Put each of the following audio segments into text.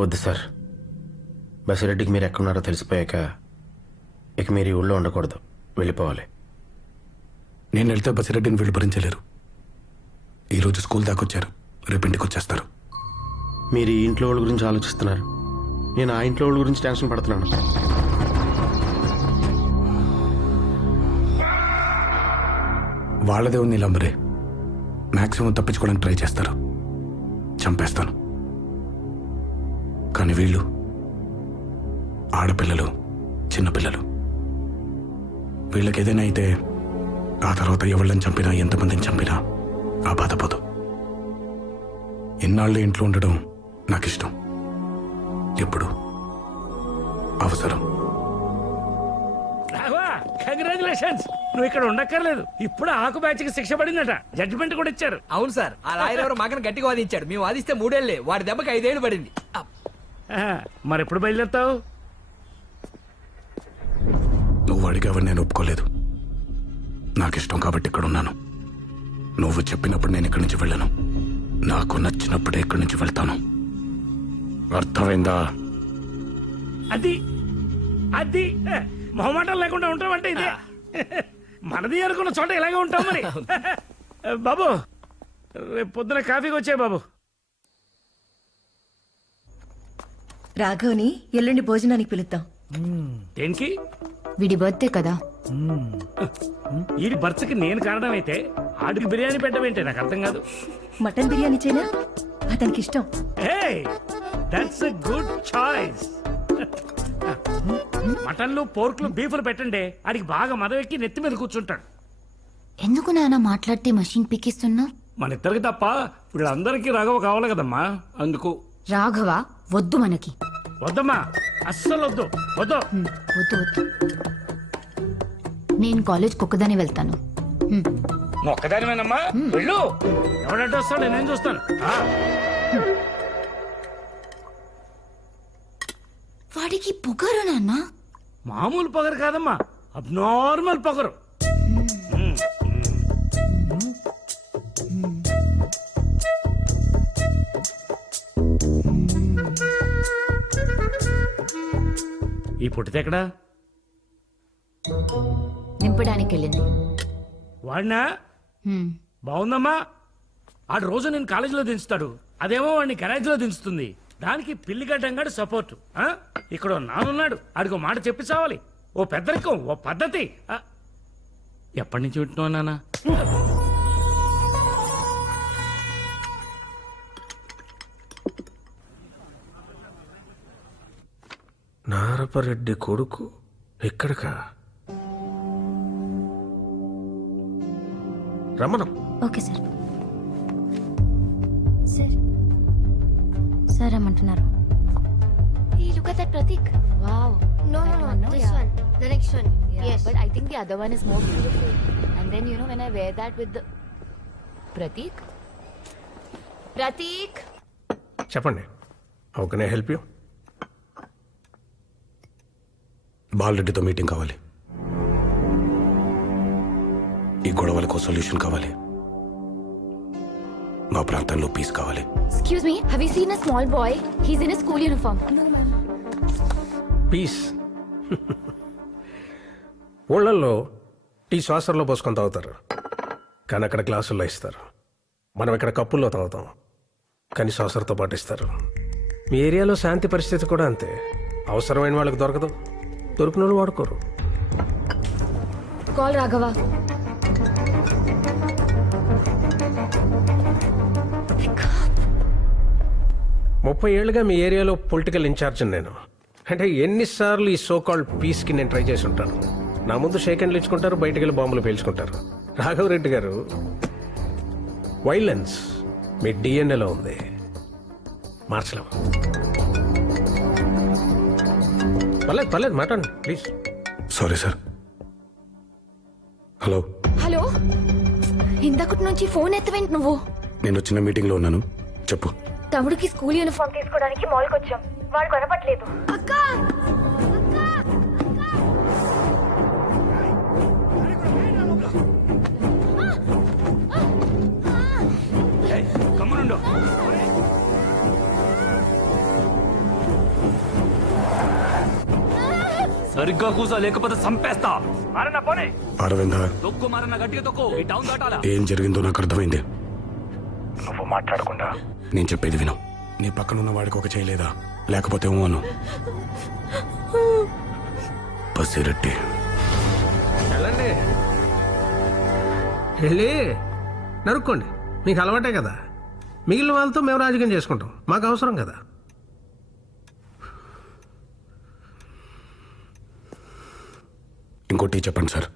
వద్దు సార్. బసిరెడ్డికి మీరు ఎక్కడున్నారో తెలిసిపోయాక ఇక మీరు ఈ ఊళ్ళో ఉండకూడదు. వెళ్ళిపోవాలి. నేను వెళ్తే బసిరెడ్డిని వీళ్ళు భరించలేరు. ఈరోజు స్కూల్ దాకా వచ్చారు. రేపు ఇంటికి వచ్చేస్తారు. మీరు ఈ ఇంట్లో వాళ్ళ గురించి ఆలోచిస్తున్నారు. నేను ఆ ఇంట్లో వాళ్ళ గురించి టెన్షన్ పడుతున్నాను. వాళ్ళదే ఉంది లంబరే. మాక్సిమం తప్పించుకోవడానికి ట్రై చేస్తారు. చంపేస్తాను. కానీ వీళ్ళు ఆడపిల్లలు చిన్నపిల్లలు. వీళ్ళకి ఏదైనా అయితే ఆ తర్వాత ఎవళ్ళని చంపినా ఎంతమందిని చంపినా ఆ బాధపోదు ఇన్నాళ్ళు ఇంట్లో ఉండడం నాకు ఇష్టం ఎప్పుడు? అవసరం. కంగ్రాచులేషన్స్ నువ్వు ఇక్కడ ఉండక్కర్లేదు. ఇప్పుడు ఆకు బ్యాచ్కి శిక్ష పడిందట. జడ్జిమెంట్ కూడా ఇచ్చారు. అవును సార్ ఆ లాయర్ ఎవరో మాకని గట్టిగా వాదించాడు. మేము వాదిస్తే మూడేళ్ళే. వాడి దెబ్బకి ఐదేళ్ళు పడింది. మరి ఎప్పుడు బయలుదేరుతావు? నువ్వు అడిగావని నేను ఒప్పుకోలేదు. నాకు ఇష్టం కాబట్టి ఇక్కడ ఉన్నాను నువ్వు చెప్పినప్పుడు నేను ఇక్కడి నుంచి వెళ్ళను. నాకు నచ్చినప్పుడే ఇక్కడి నుంచి వెళ్తాను. అర్థమైందా? అది అది మొహమాటం లేకుండా ఉంటామంటే ఇదే. మనది అనుకున్న చోట ఇలాగే ఉంటాం మరి. బాబు రేపు పొద్దున కాఫీకి వచ్చాయి బాబు. రాఘవ్ని ఎల్లుండి భోజనానికి పిలుద్దాం. దేనికి? వీడి బర్త్డే కదా. ఈ బర్త్కి నేను కారణం అయితే ఆడికి బిర్యానీ పెట్టవేంటి నాకు అర్థం కాదు. మటన్ బిర్యానీ చేయనా? అతనికి ఇష్టం దట్స్ ఎ గుడ్ చాయిస్ మటన్లు పోర్కులు బీఫ్లు పెట్టండి. ఆడికి బాగా మదవెక్కి నెత్తి మీద కూర్చుంటాడు. ఎందుకు నాన్న మాట్లాడితే మషిన్ పిక్కిస్తున్నా మన ఇద్దరికి తప్ప వీళ్ళందరికీ రాఘవ కావాలి కదమ్మా. అందుకు రాఘవ వద్దు మనకి. వద్దమ్మా అస్సలు వద్దు. వద్దు. హ్మ్, వద్దు వద్దు. నేను కాలేజ్ కుక్కదాని వెళ్తాను. హ్మ్, ఒక్కదానివేనమ్మా? వెళ్ళు. ఎవడంటే వస్తాడు నేను చూస్తాను. ఆ, వాడికి పొగరు నాన్న. మామూలు పొగరు కాదమ్మా అబ్నార్మల్ పొగరు. ఈ పుట్టితెక్కడా నింపడానికి వెళ్ళింది వాడినా? హ్మ్, బాగుందమ్మా. ఆడు రోజు నేను కాలేజీలో దించుతాడు. అదేమో వాడిని గరాజ్లో దించుతుంది. దానికి పిల్లిగడ్డంగాడు సపోర్ట్ ఇక్కడ ఓ నానున్నాడు. ఆడికి ఓ మాట చెప్పి చావాలి. ఓ పెద్దరికం ఓ పద్ధతి. ఆ, ఎప్పటి నుంచి వింటున్నావు నాన్న? కడపరెడ్డి కొడుకు ఎక్కడక? రమణం. Okay sir. సార్. సార్ రమ్మంటున్నారు. ఈ look that wow no no no this one the next one yes. చెప్పండి. How can I help you బాలరెడ్డితో meeting కావాలి. ఈ గొడవలకు సొల్యూషన్ కావాలి. మా ప్రాంతంలో పీస్ కావాలి. Excuse me, have you seen a small boy? He's in a school uniform. పీస్ ఊళ్ళల్లో టీ శ్వాసంలో పోసుకొని తాగుతారు. కానీ అక్కడ గ్లాసుల్లో ఇస్తారు. మనం ఇక్కడ కప్పుల్లో తాగుతాం. కానీ శ్వాసంతో పాటు ఇస్తారు. మీ ఏరియాలో శాంతి పరిస్థితి కూడా అంతే. అవసరమైన వాళ్ళకి దొరకదు. దొరికిన వాళ్ళు వాడుకోరు. Call Raghava. ముప్పై ఏళ్ళుగా మీ ఏరియాలో పొలిటికల్ ఇన్ఛార్జ్ నేను. అంటే ఎన్నిసార్లు ఈ సో కాల్డ్ పీస్కి నేను ట్రై చేసి ఉంటాను. నా ముందు షేక్ హ్యాండ్లు ఇచ్చుకుంటారు బయటికి వెళ్ళి బాంబులు పేల్చుకుంటారు. రాఘవరెడ్డి గారు వైలెన్స్ మీ డిఎన్ఏలో ఉంది. మార్చలేం పర్లేదు పర్లేదు మాట్లాడండి please sorry sir hello hello. ఇంతకటి నుంచి ఫోన్ ఎత్తవేంటి నువ్వు? నేను వచ్చిన మీటింగ్లో ఉన్నాను. చెప్పు. తమ్ముడికి స్కూల్ యూనిఫామ్ తీసుకోవడానికి మాల్కి వచ్చాం. వాడు కనపట్లేదు ఏయ్, సరిగ్గా కూసా లేకపోతే సంపేస్తా అరవింద తొక్కు మారన్న గట్టిగా తొక్కు. ఈ టౌన్ దాటాలా? ఏం జరిగిందో నాకు అర్థమైంది. నువ్వు మాట్లాడకుండా. నేను చెప్పేది విను. నీ పక్కనున్న వాడికి ఒక చేయలేదా లేకపోతే అను. పసిరెట్టి వెళ్ళండి. వెళ్ళి నరుక్కోండి. మీకు అలవాటే కదా. మిగిలిన వాళ్ళతో మేము రాజకీయం చేసుకుంటాం. మాకు అవసరం కదా. ఇంకోటి చెప్పండి సార్.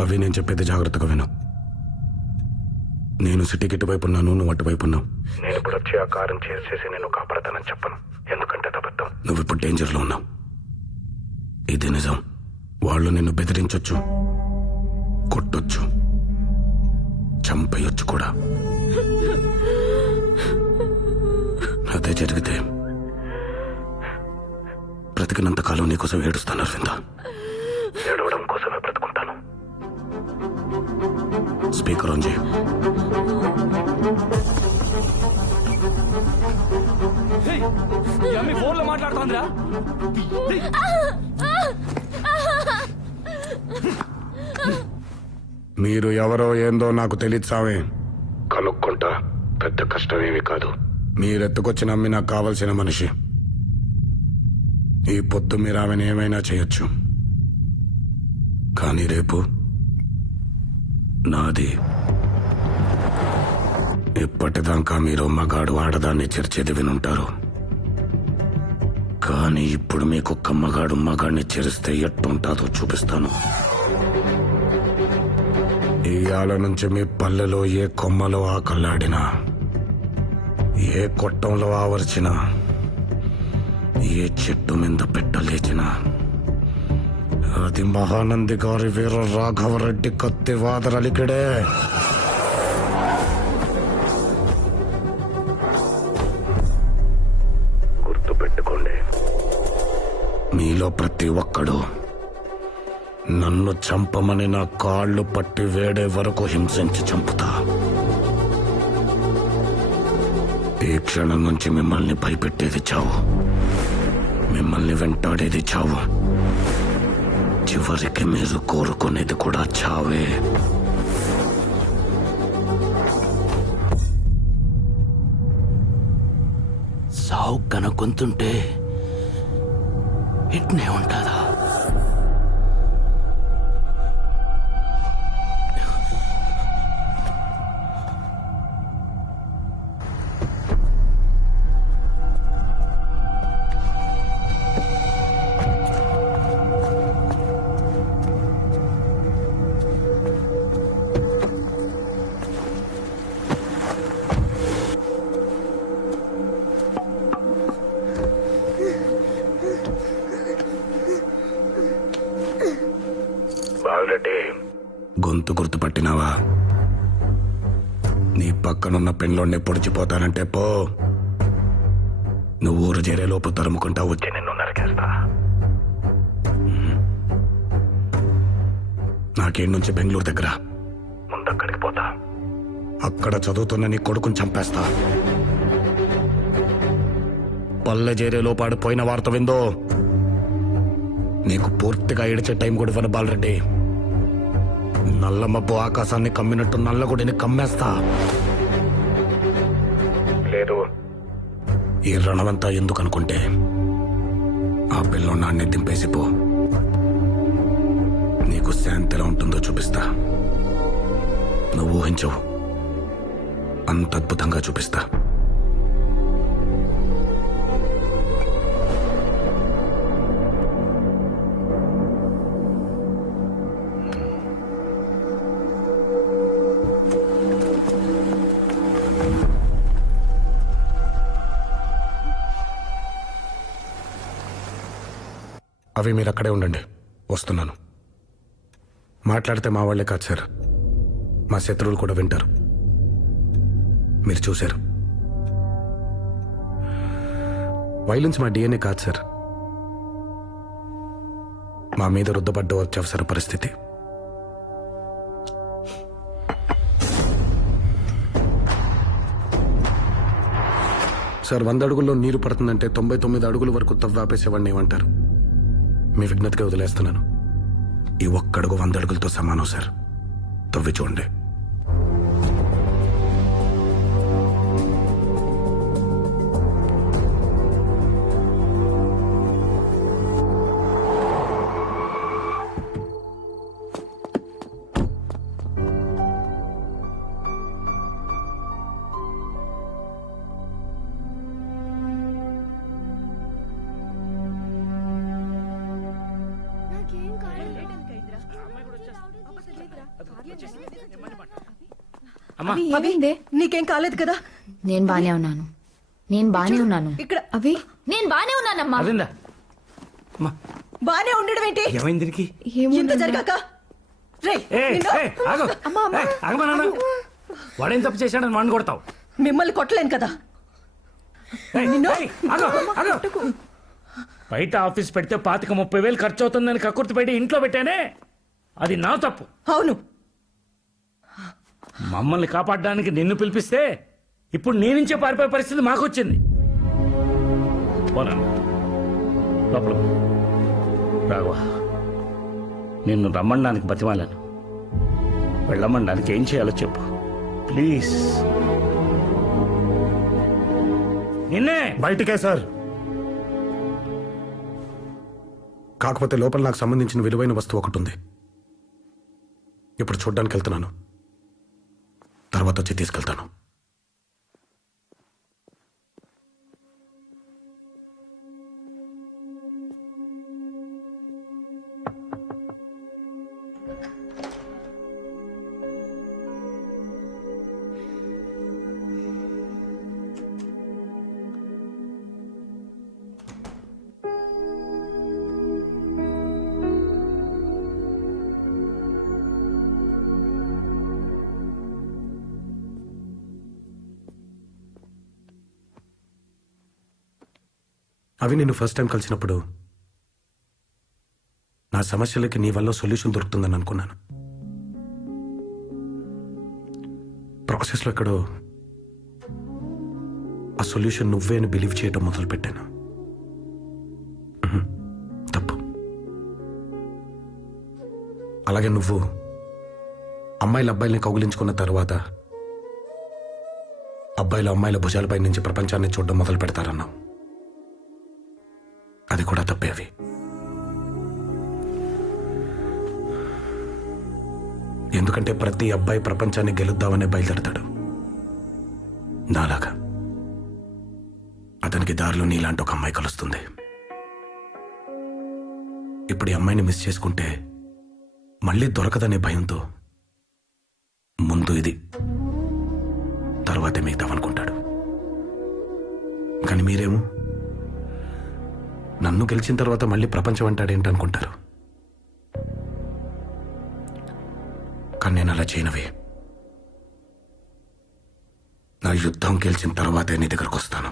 అవి నేను చెప్పేది జాగ్రత్తగా విను. నేను సిటీకి ఇటువైపు ఉన్నాను నువ్వు అటువైపు ఉన్నావు. నేను ఇప్పుడు వచ్చి ఆ కారం చేసేసి నేను కాపాడతానని చెప్పను. ఎందుకంటే అబద్ధం. నువ్వు ఇప్పుడు డేంజర్లో ఉన్నావు. ఇది నిజం. వాళ్ళు నిన్ను బెదిరించొచ్చు కొట్టొచ్చు చంపేయొచ్చు కూడా. అదే జరిగితే బ్రతికినంత కాలం నీకోసం ఏడుస్తాను అరవింద. ఏడవడం కోసమే బ్రతుకుంటాను. స్పీకర్ ఆన్ చేయి. ఫోన్లో మాట్లాడుతోందిరా. మీరు ఎవరో ఏందో నాకు తెలియదు సామే కనుక్కుంటా పెద్ద కష్టమేమీ కాదు. మీరెత్తుకొచ్చి నమ్మి నాకు కావలసిన మనిషి. ఈ పొద్దు మీరు ఆమెను ఏమైనా చేయొచ్చు. కానీ రేపు నాది. ఇప్పటిదాకా మీరు మగాడు ఆడదాన్ని చేర్చేది వినుంటారు. కానీ ఇప్పుడు మీకు ఒక్క మగాడు మగాడిని చేరిస్తే ఎట్టుంటాదో చూపిస్తాను. ఇయాల నుంచి మీ పల్లెలో ఏ కొమ్మలో ఆకల్లాడినా ఏ కొట్టంలో ఆవర్చినా ఏ చెట్టు మీద పెట్టలేచినా. అది మహానంది గారి వీర రాఘవరెడ్డి కత్తి వాదరలికిడే గుర్తుపెట్టుకోండి. మీలో ప్రతి ఒక్కడు నన్ను చంపమని నా కాళ్ళు పట్టి వేడే వరకు హింసించి చంపుతా. ఈ క్షణం నుంచి మిమ్మల్ని భయపెట్టేది చావు? మిమ్మల్ని వెంటాడేది చావు? చివరికి మీరు కోరుకునేది కూడా చావే. సావు కనుక్కుంటుంటే ఇట్నే ఉంటుందా గొంతు గుర్తుపట్టినావా? నీ పక్కనున్న పెన్లోనే పొడిచిపోతానంటే పో. నువ్వు ఊరు చేరేలోపు తరుముకుంటా వచ్చి నిన్ను నరికేస్తా. నాకేం నుంచి బెంగళూరు దగ్గర? ముందక్కడికి పోతా. అక్కడ చదువుతున్న నీ కొడుకుని చంపేస్తా. పల్లె చేరేలోపు ఆడిపోయిన వార్త విందో? నీకు పూర్తిగా ఏడిచే టైం కూడా ఇవ్వను బాలరెడ్డి. నల్ల మబ్బు ఆకాశాన్ని కమ్మినట్టు నల్లగుడిని కమ్మేస్తా. లేదు. ఈ రణమంతా ఎందుకు అనుకుంటే ఆ పిల్లోన్నాన్ని దింపేసిపో నీకు శాంతి ఎలా ఉంటుందో చూపిస్తా. నువ్వు ఊహించవు అంత అద్భుతంగా చూపిస్తా. అవి మీరు అక్కడే ఉండండి. వస్తున్నాను. మాట్లాడితే మా వాళ్ళే కాదు సార్. మా శత్రువులు కూడా వింటారు. మీరు చూశారు. వైలెన్స్ మా డిఎన్ఏ కాదు సార్. మా మీద రుద్దబడ్డ అవసర పరిస్థితి. సార్ వంద అడుగుల్లో నీరు పడుతుందంటే తొంభై తొమ్మిది అడుగుల వరకు తవ్వాపేసేవాడిని ఏమంటారు? మీ విజ్ఞతగా వదిలేస్తున్నాను. ఈ ఒక్కడుగు వంద అడుగులతో సమానం సార్. తవ్వి చూడండి. అమ్మా. అవిందే నీకేం కాలేదు కదా? నేను బానే ఉన్నాను. నేను బానే ఉన్నాను. ఇక్కడ. అవి. నేను బానే ఉన్నానమ్మా. అదిందా? అమ్మా. బానే ఉండడం ఏంటి? ఏమైంది దీనికి? ఇంత జరగాక? వాడేం తప్పు చేశాడని వాడిని కొడతావు. మిమ్మల్ని కొట్టలేను కదా. బయట ఆఫీస్ పెడితే పాతిక ముప్పై వేలు ఖర్చు అవుతుందని కక్కుర్తి పెట్టి ఇంట్లో పెట్టానే? అది నా తప్పు. అవును. మమ్మల్ని కాపాడడానికి నిన్ను పిలిపిస్తే ఇప్పుడు నీ పారిపోయే పరిస్థితి మాకొచ్చింది. లోపల పో. రాఘవ నిన్ను రమ్మడానికి బతిమాలను. వెళ్ళమనడానికి ఏం చేయాలో చెప్పు. ప్లీజ్. నిన్నే! బయటికే సార్. కాకపోతే లోపల నాకు సంబంధించిన విలువైన వస్తువు ఒకటి ఉంది. ఇప్పుడు చూడ్డానికి వెళ్తున్నాను తర్వాత వచ్చి తీసుకెళ్తాను. అవి నేను ఫస్ట్ టైం కలిసినప్పుడు నా సమస్యలకి నీ వల్ల సొల్యూషన్ దొరుకుతుందని అనుకున్నాను. ప్రాసెస్లో ఎక్కడో ఆ సొల్యూషన్ నువ్వే అని బిలీవ్ చేయడం మొదలుపెట్టాను. తప్పు. అలాగే నువ్వు అమ్మాయిల అబ్బాయిల్ని కౌగిలించుకున్న తర్వాత అబ్బాయిలు అమ్మాయిల భుజాలపై నుంచి ప్రపంచాన్ని చూడడం మొదలు పెడతారన్నావు అది కూడా తప్పేవి. ఎందుకంటే ప్రతి అబ్బాయి ప్రపంచాన్ని గెలుద్దామనే బయలుదేరతాడు. నాలాగా. అతనికి దారిలో నీలాంటి ఒక అమ్మాయి కలుస్తుంది. ఇప్పుడు ఈ అమ్మాయిని మిస్ చేసుకుంటే మళ్ళీ దొరకదనే భయంతో ముందు ఇది తర్వాతే మిగతావనుకుంటాడు. కానీ మీరేమో నన్ను గెలిచిన తర్వాత మళ్ళీ ప్రపంచం అంటాడేంటనుకుంటారు కానీ నేను అలా చేయనవి నా యుద్ధం గెలిచిన తర్వాతే నీ దగ్గరకు వస్తాను.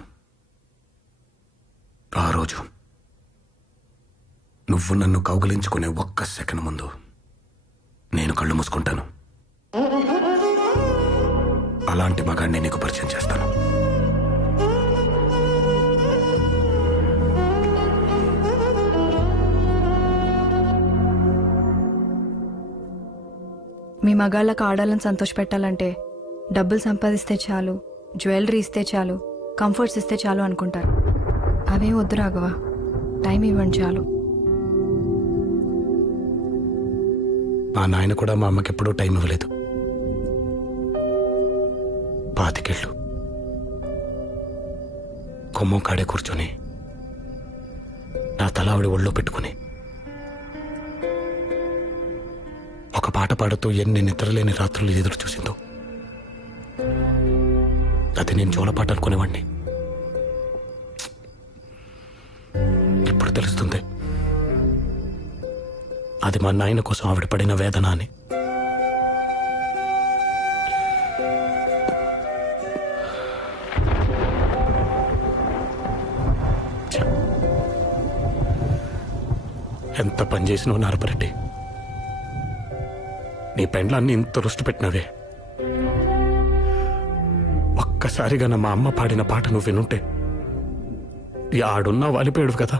ఆ రోజు నువ్వు నన్ను కౌగిలించుకునే ఒక్క సెకండ్ ముందు నేను కళ్ళు మూసుకుంటాను. అలాంటి మగాడిని నీకు పరిచయం చేస్తాను. మగాళ్ళకు ఆడాలని సంతోషపెట్టాలంటే డబ్బులు సంపాదిస్తే చాలు జ్యువెలరీ ఇస్తే చాలు కంఫర్ట్స్ ఇస్తే చాలు అనుకుంటారు. అవేం వద్దు రాఘవ టైం ఇవ్వండి చాలు. మా నాయన కూడా మా అమ్మకి ఎప్పుడూ టైం ఇవ్వలేదు. పాతికెళ్ళు. కొమ్మ కాడే కూర్చొని నా తల ఆవిడ ఒళ్ళో పెట్టుకుని ఒక పాట పాడుతూ ఎన్ని నిద్రలేని రాత్రులు ఎదురు చూసిందో. అది నేను జోలపాట అనుకునేవాడిని ఇప్పుడు తెలుస్తుంది. అది మా నాయన కోసం ఆవిడ పడిన వేదన అని. ఎంత పని చేసినావు నారపరెడ్డి. నీ పెండ్లాన్ని ఇంత రుష్టి పెట్టినవే. ఒక్కసారిగా నా మా అమ్మ పాడిన పాట నువ్వు వినుంటే ఆడున్నా వాలిపోయాడు కదా.